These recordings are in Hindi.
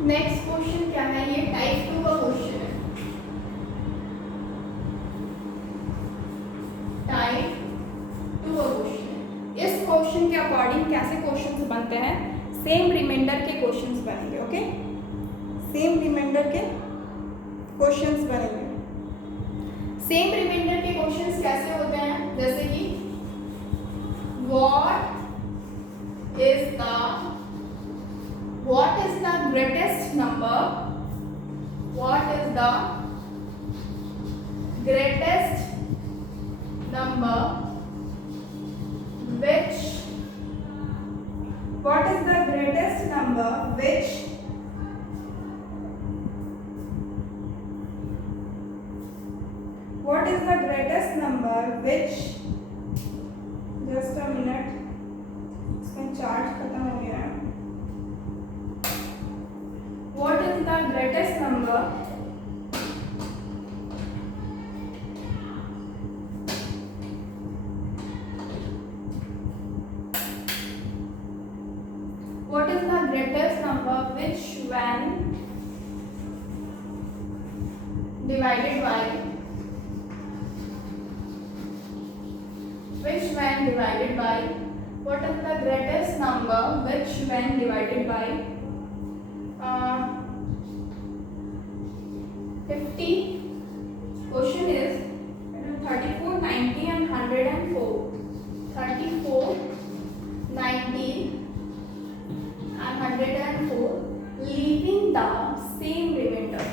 नेक्स्ट क्वेश्चन क्या है, ये टाइप 2 का क्वेश्चन है। टाइप 2 का क्वेश्चन है। इस क्वेश्चन के अकॉर्डिंग कैसे क्वेश्चंस बनते हैं, सेम रिमाइंडर के क्वेश्चंस बनेंगे। ओके, सेम रिमाइंडर के क्वेश्चंस बनेंगे। सेम रिमाइंडर के क्वेश्चंस कैसे होते हैं, जैसे कि what is the greatest number, what is the greatest number which what is the greatest number which what is the greatest number which just a minute, इसमें चार्ज खत्म हो गया है। what is the greatest number what is the greatest number which when divided by what is the greatest number which when divided by 50, question is 34, 90 and 104, 34, 90 and 104 leaving the same remainder.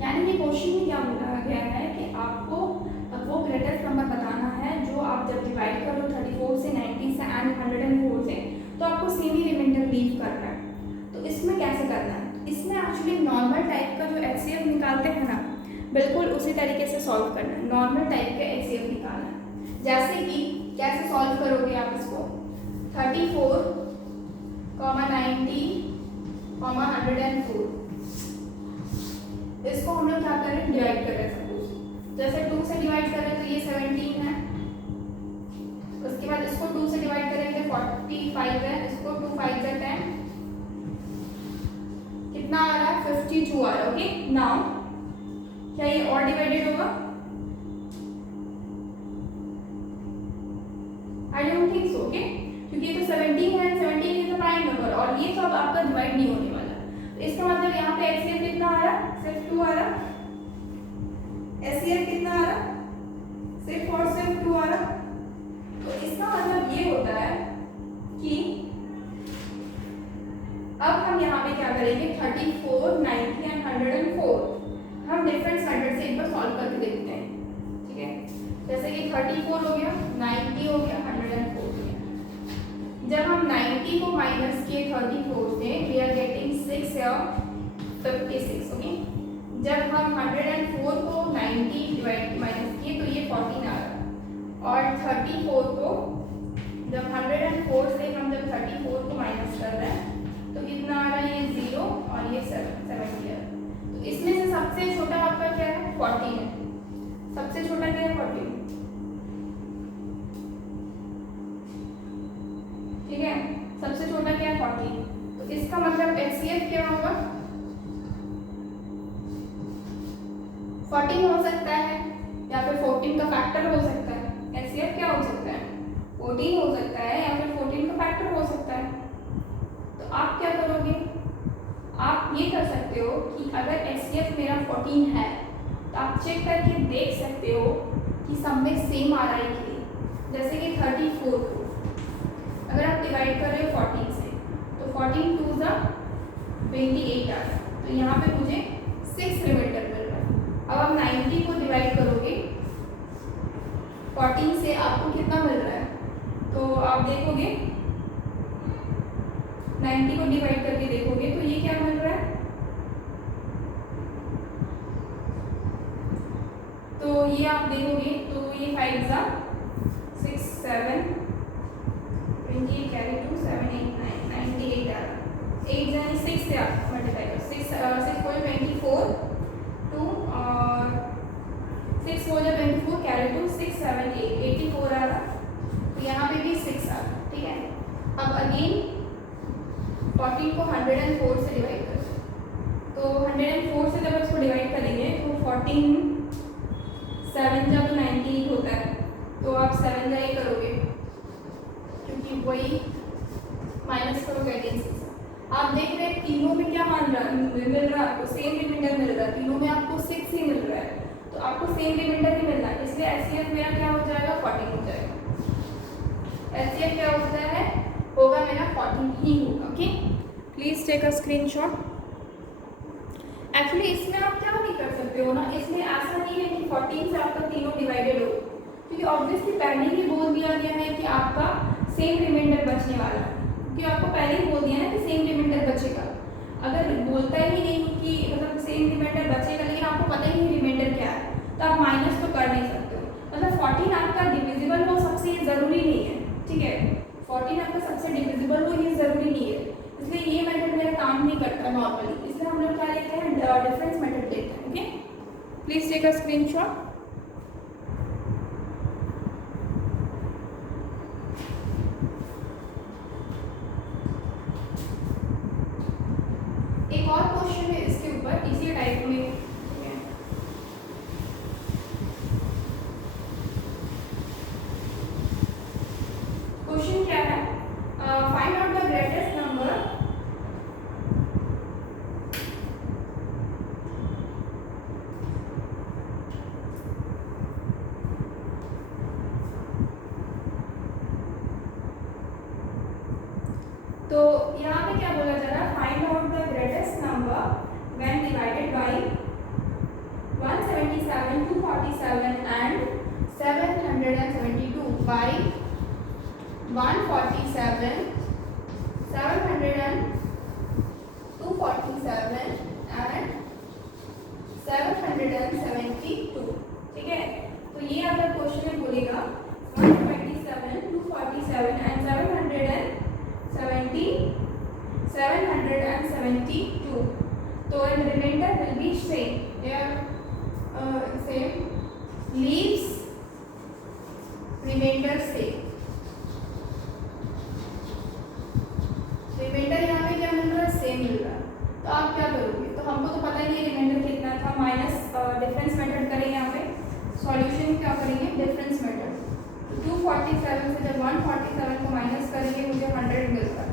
यानी ये क्वेश्चन में क्या बोला गया है कि आपको वो ग्रेटेस्ट नंबर बताना है जो आप जब डिवाइड करो 34 से, 90 से एंड 104 से, तो आपको सेम ही रिमाइंडर लीव करना है। तो इसमें कैसे करना है, इसमें एक्चुअली नॉर्मल टाइप का जो HCF निकालते हैं ना, बिल्कुल उसी तरीके से सॉल्व करना है। नॉर्मल टाइप का HCF निकालना है, जैसे कि कैसे सॉल्व करोगे आप इसको, 34, 90, 104, इसको हम लोग क्या कर रहे हैं, डिवाइड कर रहे हैं। सपोज जैसे 2 से डिवाइड कर रहे हैं तो ये 17 है, उसके बाद इसको 2 से डिवाइड करेंगे 45 है, इसको 2 5 से 10, कितना आ रहा है, 52 आ रहा है। ओके, नाउ क्या ये और डिवाइडेड होगा, I don't think so. Okay, क्योंकि ये तो 17 है, 17 इज द प्राइम नंबर और ये सब आपका डिवाइड नहीं होने वाला। तो इसका मतलब यहाँ पे HCF कितना आ रहा है, सिर्फ 2 आ रहा। HCF कितना आ रहा, सिर्फ और सिर्फ 2 आ रहा। तो इसका मतलब ये होता है कि अब हम यहाँ पे क्या करेंगे, 34, 90 एंड 104 हम डिफरेंट स्टैंडर्ड से एक बार सॉल्व करके देखते हैं। ठीक है, जैसे कि 34 हो गया, 90 हो गया, 104 हो गया। जब हम 90 को माइनस किए 34 से, वी आर गेटिंग 6 या 56। ओके, जब हम 104 को 90 डिवाइड माइनस किए तो ये 14 आ रहा, और 34 को जब 104 से हम जब 34 को माइनस कर रहे हैं तो कितना आ रहा है, ये 0 और ये 70 है। तो इसमें से सबसे छोटा आपका क्या है, 14 है। सबसे छोटा क्या है, 14। ठीक है, सबसे छोटा क्या है, 14। तो इसका मतलब HCF क्या होगा, 14 हो सकता है या फिर 14 का फैक्टर हो सकता है। HCF क्या हो सकता है, 14 हो सकता है या फिर 14 का फैक्टर हो सकता है। तो आप क्या करोगे, आप ये कर सकते हो कि अगर HCF मेरा 14 है तो आप चेक करके देख सकते हो कि सब में सेम आ रहा है कि नहीं। जैसे कि 34 को अगर आप डिवाइड कर रहे हो 14 से तो 14 2 ज़ा 28 आ रहा है, तो यहाँ पे मुझे 6 रिमाइंडर मिल रहा है। अब आप 90 को डिवाइड करोगे 14 से, आपको कितना मिल रहा है, तो आप देखोगे 90 को डिवाइड करके देखोगे तो ये क्या मिल रहा है, तो ये आप देखोगे तो ये 5 ज़ा 6 7 28 कैरी 2 7 8 9 98 आ रहा है। 8 यानी 6 से आप मल्टीप्लाई करो, 6 6 24 14 को 104 से डिवाइड कर दो। तो 104 से जब इसको डिवाइड करेंगे तो 14 7 जा तो 98 होता है, तो आप 7 जा ही करोगे क्योंकि वही माइनस करोगे अगेन 6। आप देख रहे हैं तीनों में क्या मिल रहा है आपको, सेम रिमाइंडर मिल रहा है, तीनों में आपको 6 ही मिल रहा है, तो आपको सेम रिमाइंडर ही मिल रहा है, इसलिए एचसीएफ मेरा क्या हो जाएगा 14 हो जाएगा। एचसीएफ क्या होता है, होगा मेरा 14 ही होगा। Okay, please take a screenshot. Actually इसमें आप क्या नहीं कर सकते हो ना, इसमें ऐसा नहीं है कि 14 से आपका तीनों डिवाइडेड हो, क्योंकि ऑब्वियसली पहले ही बोल दिया गया है कि आपका सेम रिमाइंडर बचने वाला है, क्योंकि आपको पहले ही बोल दिया ना कि सेम रिमाइंडर बचेगा। अगर बोलता ही नहीं कि मतलब सेम रिमाइंडर बचेगा लेकिन आपको पता ही नहीं रिमाइंडर क्या है, तो आप माइनस तो कर नहीं सकते हो। मतलब 14 आपका डिविजिबल हो सबसे, ये ज़रूरी नहीं है, ठीक है। 14 आपका सबसे डिविजिबल हो ये ज़रूरी नहीं है, इसलिए ये मेथड मेरा काम नहीं करता नॉर्मली, इसलिए हम लोग क्या लेते हैं, डिफरेंस मेथड लेते हैं। Okay, please take a screenshot. एक और क्वेश्चन है इसके ऊपर इसी टाइप में, क्वेश्चन क्या है, find out the greatest number तो यहाँ पे क्या बोला जा रहा है, find out the greatest number when divided by 177, 247 and 772 बाय 147, 700 247 एंड 772। ठीक है, तो ये अगर क्वेश्चन में बोलेगा 127, 247 एंड 772, तो in remainder will be same. Here same, leaves remainder same. Remainder यहाँ पे क्या मिल रहा है, सेम मिल रहा है, तो आप क्या करोगे, तो हमको तो पता ही नहीं रिमाइंडर कितना था, माइनस डिफरेंस मेथड करेंगे यहाँ पे, सॉल्यूशन क्या करेंगे, डिफरेंस मेथड। 247 से जब 147 को माइनस करेंगे मुझे 100 मिलता है।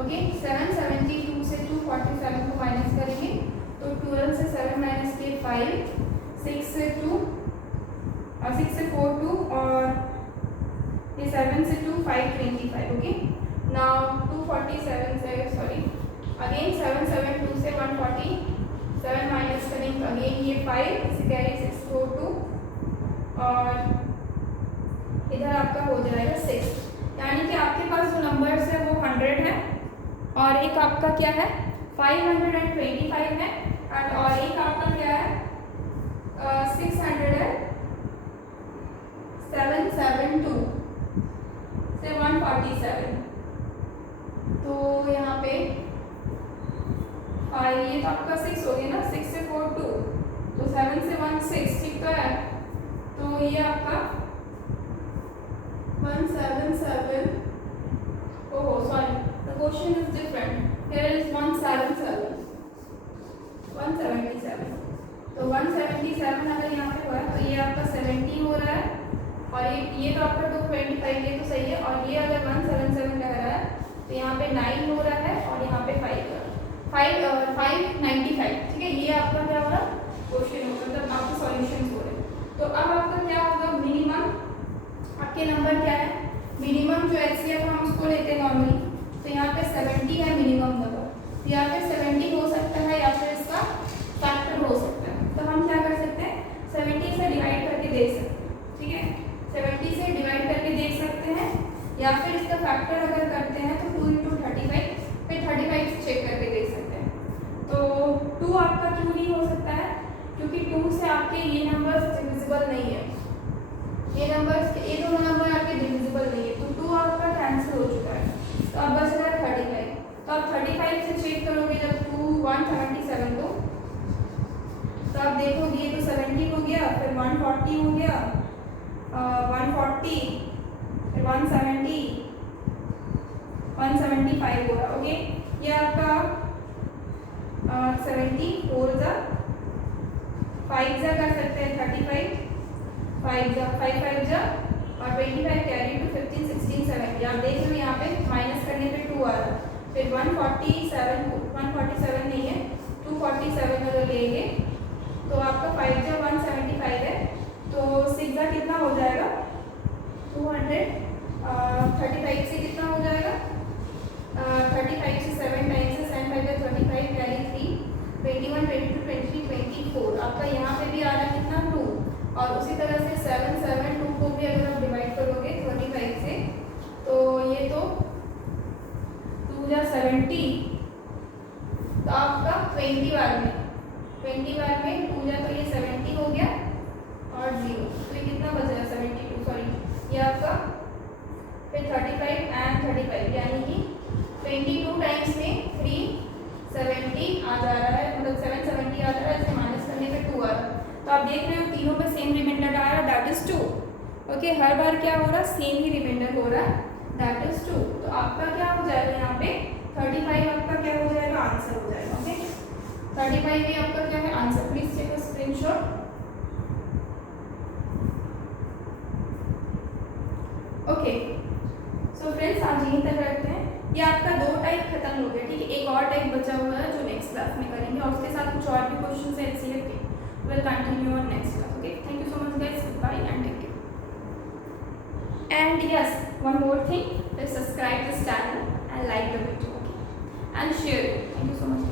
ओके, 772 से 247 को माइनस करेंगे तो 12 से 7 माइनस के 5, 6 से 2 और 6 से 4 2 और ये 7 से 2 5 25। ओके, नाउ 247 से सॉरी अगेन 772 से 147 माइनस करेंगे, अगेन ये 5 इसे कैरी 6 4 2 और इधर आपका हो जाएगा 6, यानी कि आपके पास जो नंबर्स है वो 100 है और एक आपका क्या है 525 है एंड और एक आपका क्या है 772 से 147। तो यहाँ पे ये तो आपका 6 हो गया ना, 6 से 4 2 तो 7 से 1 6, ठीक तो है, तो ये आपका 177, oh sorry the question is different, here is 177, तो 177 अगर यहाँ पे हुआ तो ये आपका 70 हो रहा है और ये तो आपका 225, ये तो सही है, और ये अगर 177 लग रहा है तो यहाँ पे 9 हो रहा है और यहाँ पे 595। ठीक है, ये आपका क्या होगा क्वेश्चन होगा, मतलब आपके सॉल्यूशंस हो रहे हैं। तो अब आपका क्या होगा, मिनिमम आपके नंबर क्या है, मिनिमम जो एचसीएफ हम उसको लेते हैं नॉर्मली, तो यहाँ पे 70 है मिनिमम नंबर, तो यहाँ पे 70 हो सकता है या फिर इसका फैक्टर हो सकता है, तो हम क्या कर सकते हैं 70 से डिवाइड करके देख सकते हैं। ठीक है, 70 से डिवाइड करके देख सकते हैं या फिर इसका फैक्टर अगर करते हैं तो 2 × 35, फिर 35 से चेक करके देख सकते हैं। तो 2 आपका क्यों नहीं हो सकता है, क्योंकि 2 से आपके ये नंबर्स डिविजिबल नहीं है, ये दोनों नंबर आपके डिविजिबल नहीं है, तो 2 आपका कैंसिल हो चुका है, तो अब बच रहा है 35। तो आप 35 से चेक करोगे जब 177 को, तो आप देखोगे ये तो 70 हो गया, फिर 140 हो गया, 140 फिर 170 175 हो रहा। ओके, ये आपका 70 4 जा 5 जा कर सकते हैं 35 5 जा 5 5 जा और 25 कैरी टू 15 16 17। आप देख लो यहाँ पे माइनस करने पे 2 आ रहा है, फिर 147 नहीं है 247 अगर लेंगे तो आपका 5 जा 175 है, तो 6 जा कितना हो जाएगा 235 से कितना हो जाएगा 35 से 7 टाइम्स से 7 5 35 कैरी 3 21 22 23 24। आपका यहाँ पे भी आ रहा है कितना 2, और उसी तरह से 7 7 2 को भी अगर आप डिवाइड करोगे 35 से तो ये तो 2 या 70, तो आपका 20 बार में 2 या तो ये 70 हो गया और 0, तो ये कितना बचा 72 सॉरी ये आपका फिर 35 एंड 35 यानी कि 22 टाइम्स में 370 आ जा रहा है, मतलब 770 आ जा रहा है, इससे माइनस करने पे 2 आ रहा है। तो आप देख रहे हो तीनों पे सेम रिमाइंडर आ रहा है दैट इज 2। ओके, हर बार क्या हो रहा है सेम ही रिमाइंडर हो रहा है दैट इज 2। तो आपका क्या हो जाएगा यहाँ पे 35 आपका क्या हो जाएगा आंसर हो जाएगा। ओके 35 भी आपका क्या है answer, please take a screenshot. Okay so friends आज यहीं तक रखते हैं, ये आपका 2 टाइप खत्म हो गया, ठीक है। एक और टाइप बचा हुआ है जो नेक्स्ट क्लास में करेंगे और उसके साथ कुछ और भी क्वेश्चंस है एचसीएफ के, will continue on next class. Okay thank you so much guys, bye and take care. And yes one more thing, subscribe this channel and like the video, okay and share it. Thank you so much.